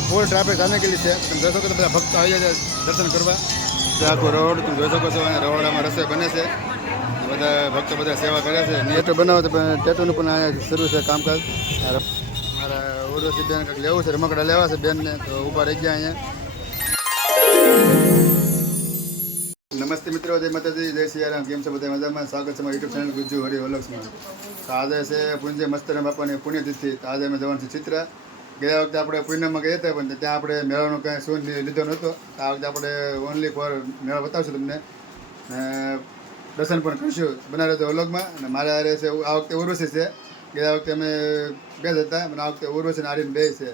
અહીંયા full traffic સામે ગયેલી છે. તમે જોઈ શકો તો બધા ભક્તો આવી જાય દર્શન કરવા. આખો રોડ તમે જોઈ શકો છો. અહીંયા રવાડામાં રસોઈ બને છે. બધા ભક્તો બધા સેવા કરે છે. ટેટુ બનાવો તો ટેટુનું પણ અહીંયા શરૂ છે કામકાજ. મારા ઉર્વશી બેન કંઈક લેવું છે, રમકડા લેવા છે બેનને, તો ઊભા રહી ગયા અહીંયા. નમસ્તે મિત્રો, જય માતાજી, જય સિયારામ. કેમ છો બધા? મજામાં? સ્વાગત છે મારા યુટ્યુબ ચેનલ ગુજ્જુ હરી વલોક્સમાં. તો આજે છે પૂંજે મસ્તરામ બાપાની પુણ્યતિથિ. તો આજે અમે જવાનું છે ચિત્રા. ગયા વખતે આપણે પૂનમમાં ગયા હતા, પણ ત્યાં આપણે મેળાનો કાંઈ શું લીધો નહોતો. આ વખતે આપણે ઓનલી ફોર મેળા બતાવશું તમને, દર્શન પણ કરશું. બનાવે તો વ્લોગમાં. અને મારે આ છે આ વખતે ઉર્વશી છે. ગયા વખતે અમે બે જ હતા, પણ આ વખતે ઉર્વશી અને આર્યન બે છે.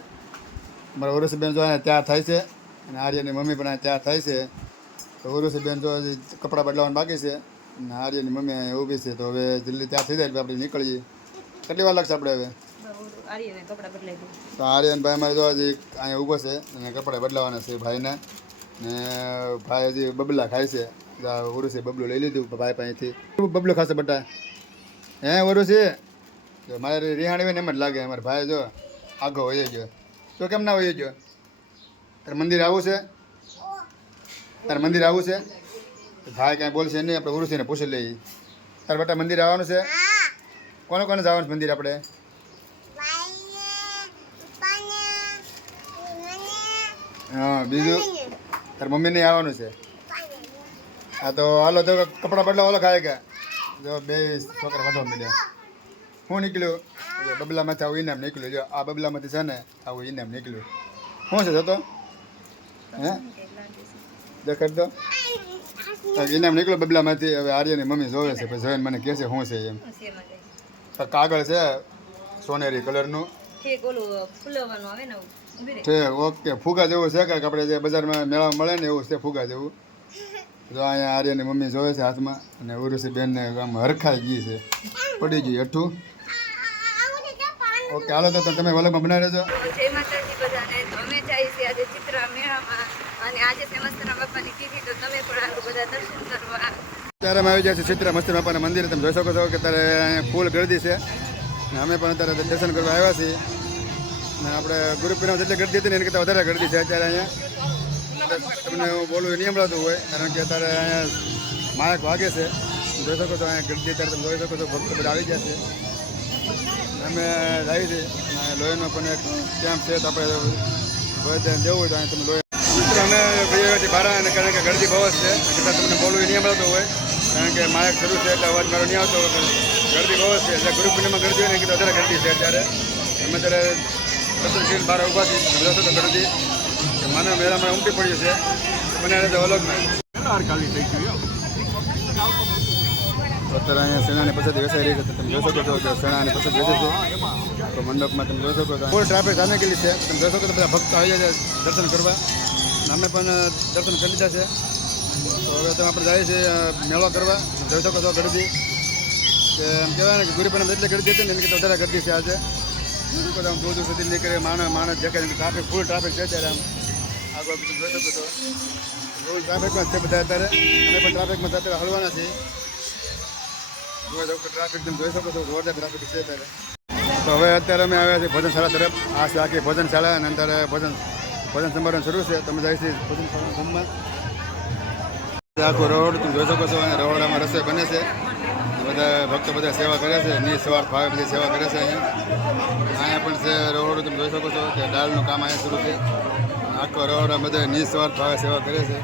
મારા ઉર્વશી બેન જો ત્યાં થાય છે, અને આર્યની મમ્મી પણ ત્યાં થાય છે. તો ઉર્વશી બેન જો કપડાં બદલાવાનું બાકી છે, અને આર્યની મમ્મી અહીંયા ઊભી છે. તો હવે જલ્દી ત્યાં થઈ જાય એટલે આપણે નીકળીએ. કેટલી વાર લાગશે આપણે હવે? તો આર્યન ભાઈ અમારે જો હજી અહીંયા ઊભો છે અને કપડાં બદલાવાના છે ભાઈના. ને ભાઈ હજી બબલા ખાય છે. ઉર્વશી બબલું લઈ લીધું ભાઈ પાસેથી. બબલું ખાશે બટા? હે ઉર્વશી? જો મારે રિહાણી હોય ને એમ જ લાગે. અમારે ભાઈ જો આગો વહી ગયો. તો કેમ ના વહી ગયો? તારે મંદિર આવવું છે? તારે મંદિર આવવું છે? ભાઈ કાંઈ બોલશે નહીં, આપણે ઉર્વશીને પૂછી લઈએ. તારે બટા મંદિર આવવાનું છે? કોને કોને જવાનું છે મંદિર આપણે? હા, બીજું તાર મમ્મી નહીં આવવાનું છે? હા તો હાલો, તો કપડાં બદલા ઓલો ખાય કે જો બે છોકરા વધવા મળ્યા. શું નીકળ્યું? બબલામાંથી આવું ઇનામ નીકળ્યું. જો આ બબલામાંથી છે ને આવું ઇનામ નીકળ્યું. શું છે જતો? હે દેખાડ તો. ઇનામ નીકળ્યું બબલામાંથી. હવે આર્યની મમ્મી જોવે છે, પછી જોઈને મને કહે છે શું છે એમ. કાગળ છે સોનેરી કલરનું. ઓકે, ફુગા જેવું છે કાંઈક આપણે જે બજારમાં મેળામાં મળે ને એવું છે ફુગા જેવું. જો અહીંયા આર્યની મમ્મી જોવે છે હાથમાં, અને ઉર્વશી બેનને આમ હરખાઈ ગઈ છે, પડી ગઈ હેઠું. ઓકે હાલો, તો તમે વલગમાં બનાવી રહેજો. જય માતાજી બધાને. તો અમે જઈએ છીએ આજે ચિત્રા મેળામાં, અને આજે છે મસ્તરામ બાપાની તિથિ, તો તમે પણ આવો બધા દર્શન કરવા. અત્યારે અમે આવી જાય છે ચિત્રા મસ્તરામ બાપાના મંદિરે. તમે જોઈ શકો છો કે અત્યારે અહીંયા ફૂલ ગરદી છે, અને અમે પણ અત્યારે દર્શન કરવા આવ્યા છીએ. અને આપણે ગુરુ પૂર્ણિમા જેટલી ગરદી હતી ને એની કરતાં વધારે ગરદી છે અત્યારે અહીંયા. તમને હું બોલવું નહીં સંભળાતું હોય, કારણ કે અત્યારે અહીંયા માયક વાગે છે. જોઈ શકો છો અહીંયા ગરદી અત્યારે તમે જોઈ શકો છો, ભક્તો બધા આવી ગયા છે. અમે આવી છીએ લોહીનો પણ એક કેમ્પ છે, તો આપણે લોહી દેવું હોય તો અહીંયા તમે લોહી અમે ભાઈ બહાર, અને કારણ કે ગરદી બહુ જ છે. એટલે તમને બોલવું નહીં સંભળાતું હોય, કારણ કે માયક શરૂ છે એટલે અવાજ મારો નહીં આવતો. ગરદી બહુ જ છે, એટલે ગુરુ પૂર્ણિમા ગરદી હોય ને કે વધારે ગરદી છે અત્યારે. અમે અત્યારે દર્શન કરીને બહાર ઊભા છીએ. જોશો તો ગરદી મને મેળામાં ઉમટી પડ્યું છે. મને અલગમાં અત્યારે અહીંયા સેનાની પસંદ વેચાઈ રહી છે. તમે જોઈ શકો છો કે સેનાની પસંદ વેચે છે. તો મંડપમાં તમે જોઈ શકો છો ફૂલ ટ્રાફિક સામે ગયેલી છે. તમે જોઈ શકો તો બધા ભક્તો આવી જાય દર્શન કરવા. અમે પણ દર્શન કરી લીધા છે. તો હવે તો આપણે જઈએ છીએ મેળો કરવા. જોઈ શકો છો ગરદી કે એમ કહેવાય ને કે ગુરુ પૂનમ એટલે ગરદી હતી ને એની કરતાં વધારે ગરદી છે આજે. આમ દૂર દૂર સુધી નીકળે માણસ દેખાય. ટ્રાફિક ફૂલ ટ્રાફિક છે અત્યારે. આમ આગળ બધું જોઈ શકો છો ફૂલ ટ્રાફિકમાં છે બધા અત્યારે. અમે પણ ટ્રાફિકમાં અત્યારે હલવાના છીએ. ટ્રાફિક તમે જોઈ શકો છો, જોરદાર ટ્રાફિક છે અત્યારે. તો હવે અત્યારે અમે આવ્યા છીએ ભોજનશાળા તરફ. આ છે આખી ભોજનશાળા, અને અંદર ભોજન સમારોહ શરૂ છે. તમે જાય છે ભોજનશાળા જમવા. આખો રોડ તમે જોઈ શકો છો. અને રવાડામાં રસોઈ બને છે. બધા ભક્તો બધા સેવા કરે છે. સવાર ભાવે બધી સેવા કરે છે અહીંયા પણ છે રોડ. તમે જોઈ શકો છો કે દાળનું કામ અહીંયા શરૂ છે. આખો રોડ બધા સવાર ભાવે સેવા કરે છે.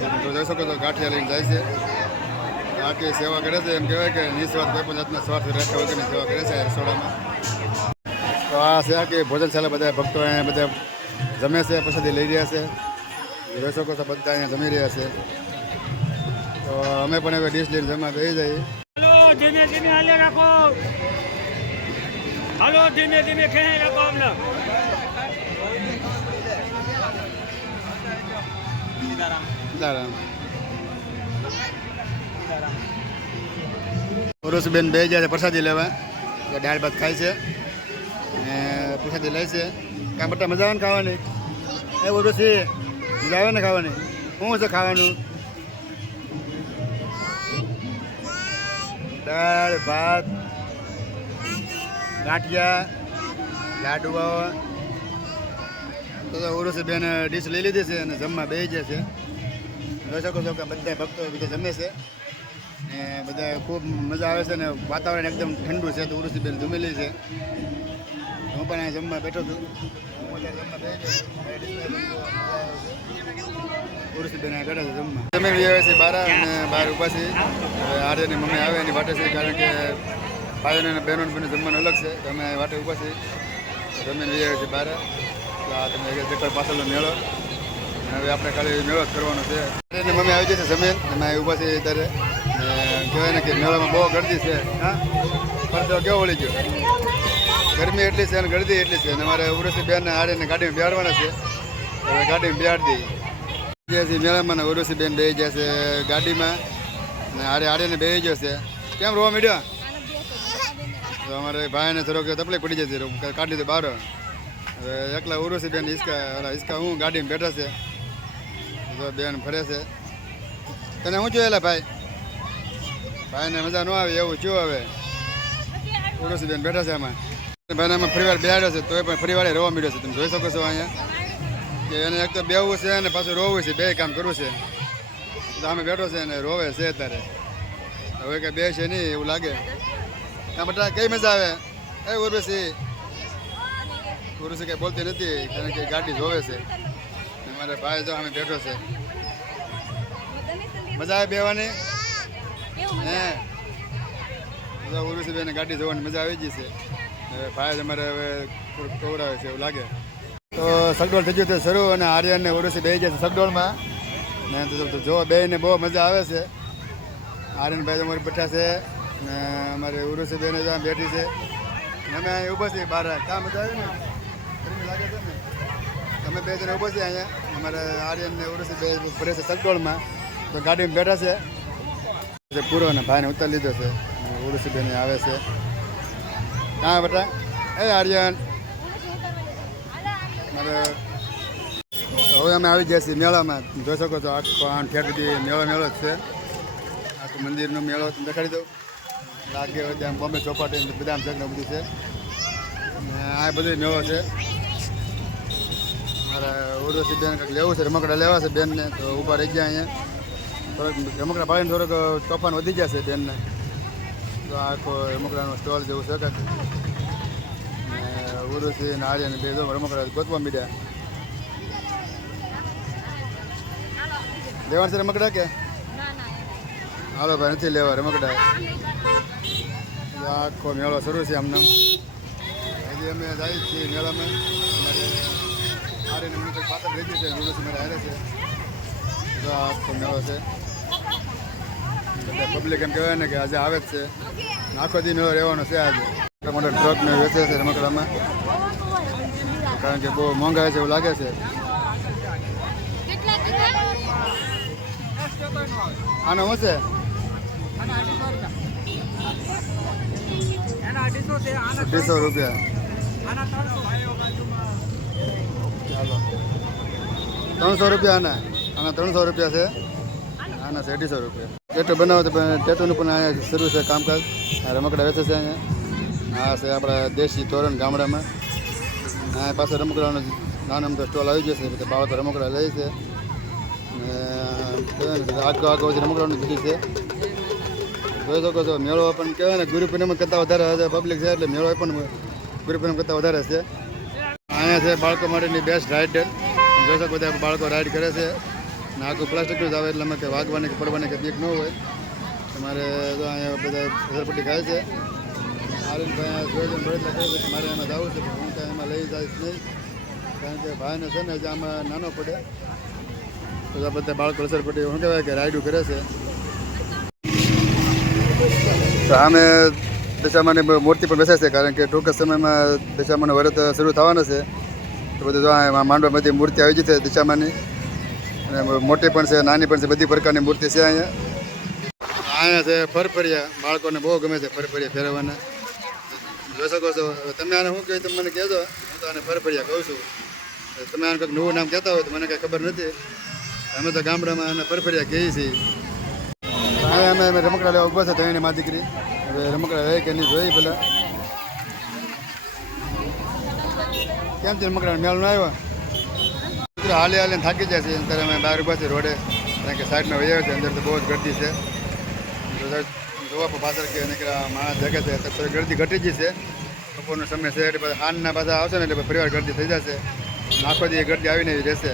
તમે જોઈ શકો છો ગાંઠિયા લઈને જાય છે. આખી સેવા કરે છે. એમ કહેવાય કે નિસ્વાર્થ કોઈ પણ જાતના સ્વાર્થ રાખ્યા વગરની સેવા કરે છે રસોડામાં. તો આ છે આખી ભોજનશાળા. બધા ભક્તો અહીંયા બધા જમે છે, પ્રસાદી લઈ રહ્યા છે. જોઈ શકો છો બધા અહીંયા જમી રહ્યા છે. તો અમે પણ હવે ડીશ લઈને જમવા બેસી જઈએ. ધીમે ધીમે હાલે રાખો. હાલો ધીમે ધીમે ખેંચી રાખો અમને. ઉર્વશીબેન બે જાય છે પ્રસાદી લેવા. દાળ ભાત ખાય છે અને પ્રસાદી લે છે. કાં બટા મજા આવે ને ખાવાની? એ ઉર્વશી મજા આવે ને ખાવાની? શું છે ખાવાનું? દાળ ભાત, ગાંઠિયા, લાડુઓ, તો ઉર્વશી બેન ડીશ લઈ લીધી છે અને જમવા બેસી જાય છે. જોઈ શકો છો કે બધા ભક્તો બધા જમે છે ને બધા ખૂબ મજા આવે છે ને વાતાવરણ એકદમ ઠંડુ છે. તો ઉર્વશી બેન જમેલી છે. હું પણ અહીંયા જમવા બેઠો છું. હું અત્યારે જમવા બેસી ગયો. ઉર્વશી બેન બેઠા છે જમવા. જમીન આવે છે બહાર અને બહાર ઊભા છે. હવે આર્યની મમ્મી આવે એની વાટે છે કારણ કે ભાઈઓને અને બહેનોને બંને જમવાનું અલગ છે. તો અમે વાટે ઊભા છીએ. જમીન આવે છે બહાર. તો આ તમે દેખાડ પાછળનો મેળો. હવે આપણે ખાલી મેળો જ કરવાનો છે. આર્યની મમ્મી આવી જશે જમીન. અમે ઊભા છીએ ત્યારે કહેવાય ને કે મેળામાં બહુ ગરદી છે. હા પણ તો કેવો વળી ગયો ગરમી એટલી છે અને ગરદી એટલી છે. અને અમારે ઉર્વશી બેન આર્યને ગાડીમાં બેહાડવાના છે. હવે ગાડીમાં બેહાડી દઈએ છીએ મેળામાં. ને ઉર્વશી બેન બેસી જશે ગાડીમાં ને આર્યને બેસી જશે. કેમ રોવા મીડ્યો? તો અમારે ભાઈને થોડોક તકલીફ પડી જતી કાઢી દીધું બહાર. હવે એકલા ઉર્વશી બેન હિસકા હું ગાડીમાં બેઠા છે. તો બેન ફરે છે. તને શું જોયેલા ભાઈ? ભાઈને મજા ન આવે એવું શું? હવે ઉર્વશી બેન બેઠા છે આમાં. ભાઈને આમાં ફરીવાર બેહાડ્યો છે તોય પણ ફરીવાર રોવા મીડ્યો છે. તમે જોઈ શકો છો અહીંયા કે એને એક તો બેવું છે અને પાછું રોવું છે. બે કામ કરવું છે. તો આમે બેઠો છે અને રોવે છે અત્યારે. હવે કંઈ બે છે નહીં એવું લાગે. હા બટા કઈ મજા આવે? એ ઉર્વશી કંઈ બોલતી નથી કારણ કે ગાડી જોવે છે. અમારે ભાઈ જો અમે બેઠો છે. મજા આવે બેવાની? હે ઉર્વશી બેન ગાડી જોવાની મજા આવી ગઈ છે. હવે ભાઈ અમારે હવે થોડુંક કવરાવે છે એવું લાગે. તો સગડોળ થઈ ગયું છે શરૂ અને આર્યન ને ઉર્વશી બેસી જાય છે સગડોળમાં. ને તો જો બેને બહુ મજા આવે છે. આર્યનભાઈ અમારી બેઠા છે ને અમારી ઉર્વશી બેન ત્યાં બેઠી છે. અમે અહીંયા ઊભા છીએ બહાર. કામ મજા આવે ને ગરમી લાગે છે ને અમે બે જણા ઊભા છીએ અહીંયા. અમારે આર્યન ને ઉર્વશી બે ફરે છે સગડોળમાં. તો ગાડીમાં બેઠા છે પૂરો અને ભાઈને ઉતારી લીધો છે. ઉર્વશી બેન આવે છે. હા બેટા એ આર્યન મારે હવે અમે આવી ગયા છીએ મેળામાં. જોઈ શકો છો આખો ઠેઠ સુધી મેળો જ છે. આખું મંદિરનો મેળો તમે દેખાડી દઉં. લાગે હોય ત્યાં બોમ્બે ચોપાટી બધા આમ જગ્યા બધું છે. આ બધો મેળો છે. મારે ઉર્વશી બેન કંઈક લેવું છે. રમકડા લેવા છે બેનને. તો ઊભા રહી ગયા અહીંયા. થોડોક રમકડા પાડીને થોડોક તોફાન વધી ગયા છે બેનને. તો આખો રમકડાનો સ્ટોલ જેવું છે કાંઈક. ઉર્વશી અને આર્યને બે રમકડા ગોતવા મીડ્યા. લેવાનું છે રમકડા કે? હાલો ભાઈ નથી લેવા રમકડા. આખો મેળો શરૂ છે આમને. હજી અમે જઈએ છીએ મેળામાં. અમારે આર્યને મને પાછળ રહી ગયું છે. ઉર્વશી મારે હારે છે. તો આખો મેળો છે. બધા પબ્લિક એમ કહેવાય ને કે આજે આવે જ છે. આખો દી મેળો રહેવાનો છે આજે. એટલા મોટા ટ્રક ને વેચે છે રમકડામાં કારણ કે બહુ મોંઘા છે એવું લાગે છે. આનો શું છે? 250 રૂપિયા. ચાલો 300 રૂપિયા. આના 300 રૂપિયા છે. આના 150 રૂપિયા. ટેટુ બનાવો તો ટેટુનું પણ અહીંયા શરૂ છે કામકાજ. રમકડા વેચે છે અહીંયા. આ છે આપણા દેશી તોરણ ગામડામાં. આ પાસે રમકડાનો નાનો મોટો સ્ટોલ આવી જશે. બધા બાળકો રમકડા લે છે. આગો રમકડાની જગ્યા છે. જોઈ શકો છો મેળો પણ કહેવાય ને ગુરુ પૂનમ કરતાં વધારે પબ્લિક છે. એટલે મેળો પણ ગુરુ પૂનમ કરતાં વધારે છે. અહીંયા છે બાળકો માટેની બેસ્ટ રાઇડ. જોઈ શકો બધા બાળકો રાઇડ કરે છે. ને આખું પ્લાસ્ટિકનું જ આવે એટલે અમે કંઈ વાગવાની કે પડવાની કે બીક ન હોય. તમારે તો અહીંયા બધા ઘરપટ્ટી ખાય છે. આર્યનભાઈ જોઈ બળતરા કરે છે કે મારે એમાં જવું છે. હું કાંઈ એમાં લઈ જઈશ નહીં કારણ કે ભાઈને છે ને જે આમાં નાનો પડે. બધા બધા બાળકો ઘરપટ્ટી શું કહેવાય કે રાઇડું કરે છે. તો આમે દશામાની મૂર્તિ પણ બેસે છે કારણ કે ટૂંક જ સમયમાં દશામાનું વ્રત શરૂ થવાનું છે. તો બધું જો માંડવા બધી મૂર્તિ આવી જશે દશામાની. અને મોટી પણ છે નાની પણ છે. બધી પ્રકારની મૂર્તિ છે અહીંયા છે ફરફરિયા. બાળકોને બહુ ગમે છે ફરફરિયા ફેરવવાના. જોઈ શકો છો. તમે આને શું કહ્યું તમે મને કહેજો. હું તો આને ફરફરિયા કહું છું. તમે આને કંઈક નવું નામ કહેતા હોય તો મને કાંઈ ખબર નથી. અમે તો ગામડામાં આને ફરફરિયા કહીએ છીએ. અહીંયા અમે રમકડા લેવા ઊભા છે. તો એની મા દીકરી હવે રમકડા રહે કે નહીં જોઈ પેલા. કેમ છે રમકડા મેળ ન આવ્યા? મિત્રો હાલે હાલે થાકી જાય છે અત્યારે અમે બહાર ઉભા છે રોડે કારણ કે સાઈડમાં વહી આવે છે અંદર તો બહુ જ ગરદી છે જોવા પણ પાછળ કે નીકળ્યા માણસ જગે છે તો થોડી ગરદી ઘટી જશે બપોરનો સમય છે એટલે પછી હાનના પાછા આવશે ને એટલે પરિવાર ગરદી થઈ જશે આખો દી ગરદી આવીને એવી રહેશે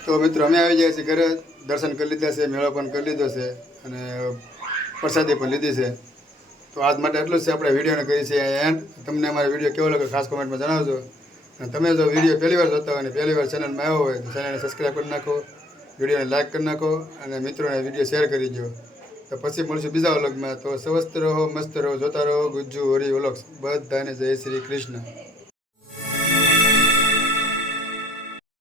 તો મિત્રો અમે આવી ગયા છીએ ઘરે દર્શન કરી લીધા છે મેળો પણ કરી લીધો છે અને પ્રસાદી પણ લીધી છે તો આજ માટે એટલું જ છે આપણે વિડીયોને કરી છે એન્ડ તમને અમારો વિડીયો કેવો લાગે ખાસ કોમેન્ટમાં જણાવજો અને તમે જો વિડીયો પહેલી વાર જોતા હોય અને પહેલી વાર ચેનલમાં આવ્યો હોય તો ચેનલને સબસ્ક્રાઈબ કરી નાખો વિડીયોને લાઈક કરી નાખો અને મિત્રોને વિડીયો શેર કરી દો તો પછી મળશું બીજા વ્લોગમાં તો સ્વસ્થ રહો મસ્ત રહો જોતા રહો ગુજ્જુ હોરી વ્લોગ્સ બધાને જય શ્રી કૃષ્ણ